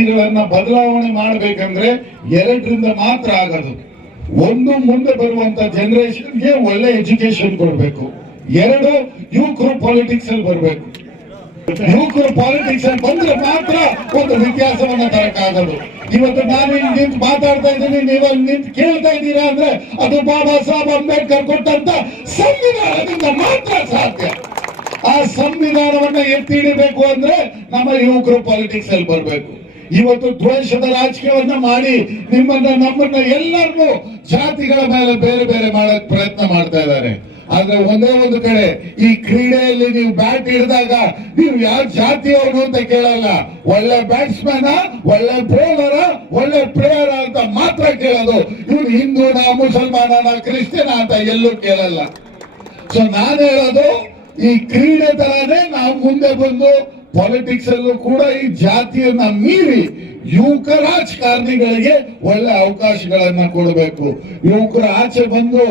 ನೀತಿಗಳನ್ನ ಬದಲಾವಣೆ ಮಾಡಬೇಕಂದ್ರೆ ಎರಡರಿಂದ ಮಾತ್ರ ಆಗೋದು. ಒಂದು ಮುಂದೆ ಬರುವಂತ ಜನರೇಷನ್ಗೆ ಒಳ್ಳೆ ಎಜುಕೇಶನ್ ಕೊಡಬೇಕು. ಎರಡು, ಯುವಕರು ಪಾಲಿಟಿಕ್ಸ್ ಅಲ್ಲಿ ಬರಬೇಕು. ಯುವಕರು ಪಾಲಿಟಿಕ್ಸ್ ಅಲ್ಲಿ ಬಂದ್ರೆ ಮಾತ್ರ ಒಂದು ವ್ಯತ್ಯಾಸವನ್ನ ತರಕಾಗದು. ಇವತ್ತು ನಾನು ಇಲ್ಲಿ ನಿಂತು ಮಾತಾಡ್ತಾ ಇದ್ದೀನಿ ನೀವು ಅಲ್ಲಿ ನಿಂತು ಕೇಳ್ತಾ ಇದ್ದೀರಾ ಅಂದ್ರೆ ಅದು ಬಾಬಾ ಸಾಹೇಬ್ ಅಂಬೇಡ್ಕರ್ ಕೊಟ್ಟಂತ ಸಂವಿಧಾನದಿಂದ ಮಾತ್ರ ಸಾಧ್ಯ. ಆ ಸಂವಿಧಾನವನ್ನ ಎತ್ತಿ ಹಿಡಿಬೇಕು ಅಂದ್ರೆ ನಮ್ಮ ಯುವಕರು ಪಾಲಿಟಿಕ್ಸ್ ಅಲ್ಲಿ ಬರಬೇಕು. ಇವತ್ತು ದ್ವೇಷದ ರಾಜಕೀಯವನ್ನ ಮಾಡಿ ನಿಮ್ಮನ್ನ, ನಮ್ಮನ್ನ ಎಲ್ಲರಿಗೂ ಜಾತಿಗಳ ಮೇಲೆ ಬೇರೆ ಬೇರೆ ಮಾಡಕ್ ಪ್ರಯತ್ನ ಮಾಡ್ತಾ ಇದ್ದಾರೆ. ಆದ್ರೆ ಒಂದೇ ಒಂದು ಕಡೆ, ಈ ಕ್ರೀಡೆಯಲ್ಲಿ ನೀವು ಬ್ಯಾಟ್ ಹಿಡಿದಾಗ ನೀವು ಯಾವ ಜಾತಿಯವನು ಅಂತ ಕೇಳಲ್ಲ. ಒಳ್ಳೆ ಬ್ಯಾಟ್ಸ್ಮನ್ ಒಳ್ಳೆ ಬೌಲರ ಒಳ್ಳೆ ಪ್ಲೇಯರ್ ಅಂತ ಮಾತ್ರ ಕೇಳೋದು. ಇವ್ರು ಹಿಂದೂನ ಮುಸಲ್ಮಾನ ಕ್ರಿಶ್ಚಿಯನ್ ಅಂತ ಎಲ್ಲೂ ಕೇಳಲ್ಲ. ಸೊ ನಾನು ಹೇಳೋದು, ಈ ಕ್ರೀಡೆ ತರಾನೇ ನಾವು ಮುಂದೆ ಬಂದು ಪಾಲಿಟಿಕ್ಸ್ ಅಲ್ಲೂ ಕೂಡ ಈ ಜಾತಿಯನ್ನ ಮೀರಿ ಯುವಕ ರಾಜಕಾರಣಿಗಳಿಗೆ ಒಳ್ಳೆ ಅವಕಾಶಗಳನ್ನ ಕೊಡಬೇಕು. ಯುವಕರು ಆಚೆ ಬಂದು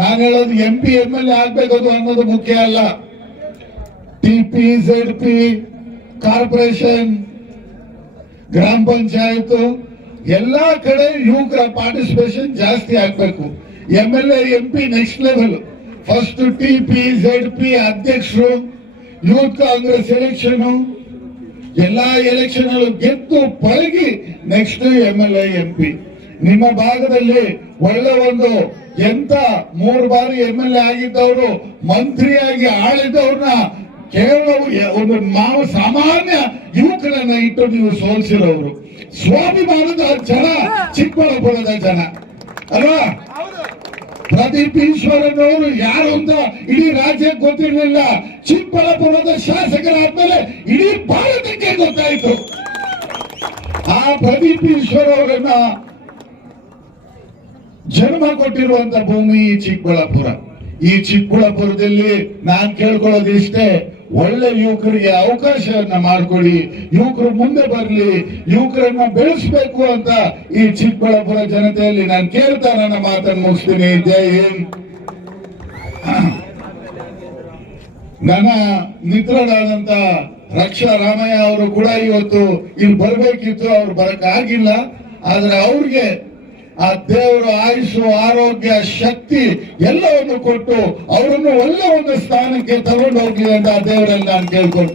ನಾನು ಹೇಳೋದು M P M L A ಆಗ್ಬೇಕದು ಅನ್ನೋದು ಮುಖ್ಯ ಅಲ್ಲ. T P Z P corporation ಗ್ರಾಮ ಪಂಚಾಯತ್ ಎಲ್ಲಾ ಕಡೆ ಯುವಕರ ಪಾರ್ಟಿಸಿಪೇಷನ್ ಜಾಸ್ತಿ ಆಗ್ಬೇಕು. M L M P next level first T P Z P ಅಧ್ಯಕ್ಷರು ಯೂತ್ ಕಾಂಗ್ರೆಸ್ ಎಲೆಕ್ಷನ್ ಎಲ್ಲಾ ಎಲೆಕ್ಷನ್ ಗೆದ್ದು ಪಳಗಿ next M L A M P ನಿಮ್ಮ ಭಾಗದಲ್ಲಿ ಒಳ್ಳೆ ಒಂದು ಎಂತ ಮೂರು ಬಾರಿ ಎಂ ಎಲ್ ಎ ಆಗಿದ್ದವರು, ಮಂತ್ರಿಯಾಗಿ ಆಳಿದವ್ರನ್ನ ಕೇವಲ ಒಂದು ನಾವು ಸಾಮಾನ್ಯ ಯುವಕರನ್ನ ಇಟ್ಟು ನೀವು ಸೋಲಿಸಿರೋರು. ಸ್ವಾಭಿಮಾನದ ಜನ, ಚಿಕ್ಕಬಳ್ಳಾಪುರದ ಜನ. ಅಲ್ವಾ? ಪ್ರದೀಪ್ ಈಶ್ವರನವರು ಯಾರು ಅಂತ ಇಡೀ ರಾಜ್ಯಕ್ಕೆ ಗೊತ್ತಿರಲಿಲ್ಲ. ಚಿಕ್ಕಬಳ್ಳಾಪುರದ ಶಾಸಕರಾದ್ಮೇಲೆ ಇಡೀ ಭಾರತಕ್ಕೆ ಗೊತ್ತಾಯಿತು. ಆ ಪ್ರದೀಪ್ ಈಶ್ವರ್ ಅವರನ್ನ ಜನ್ಮ ಕೊಟ್ಟಿರುವಂತ ಭೂಮಿ ಚಿಕ್ಕಬಳ್ಳಾಪುರ. ಈ ಚಿಕ್ಕಬಳ್ಳಾಪುರದಲ್ಲಿ ನಾನ್ ಕೇಳ್ಕೊಳ್ಳೋದು ಇಷ್ಟೇ ಒಳ್ಳೆ ಯುವಕರಿಗೆ ಅವಕಾಶವನ್ನ ಮಾಡ್ಕೊಳ್ಳಿ, ಯುವಕರು ಮುಂದೆ ಬರಲಿ, ಯುವಕರನ್ನ ಬೆಳೆಸಬೇಕು ಅಂತ ಈ ಚಿಕ್ಕಬಳ್ಳಾಪುರ ಜನತೆಯಲ್ಲಿ ನಾನು ಕೇಳ್ತಾ ನನ್ನ ಮಾತನ್ನು ಮುಗಿಸ್ತೀನಿ. ಜಯ ಹಿಂದ್. ನನ್ನ ಮಿತ್ರರಾದಂತ ರಕ್ಷಾ ರಾಮಯ್ಯ ಅವರು ಕೂಡ ಇವತ್ತು ಇಲ್ಲಿ ಬರಬೇಕಿತ್ತು, ಅವ್ರು ಬರಕ್ ಆಗಿಲ್ಲ. ಆದ್ರೆ ಅವ್ರಿಗೆ ಆ ದೇವರ ಆಯುಷು, ಆರೋಗ್ಯ, ಶಕ್ತಿ ಎಲ್ಲವನ್ನು ಕೊಟ್ಟು ಅವರನ್ನು ಒಳ್ಳೆ ಒಂದು ಸ್ಥಾನಕ್ಕೆ ತಗೊಂಡು ಹೋಗಲಿ ಅಂತ ಆ ದೇವರಲ್ಲಿ ನಾನು ಕೇಳ್ಕೊಳ್ತೀನಿ.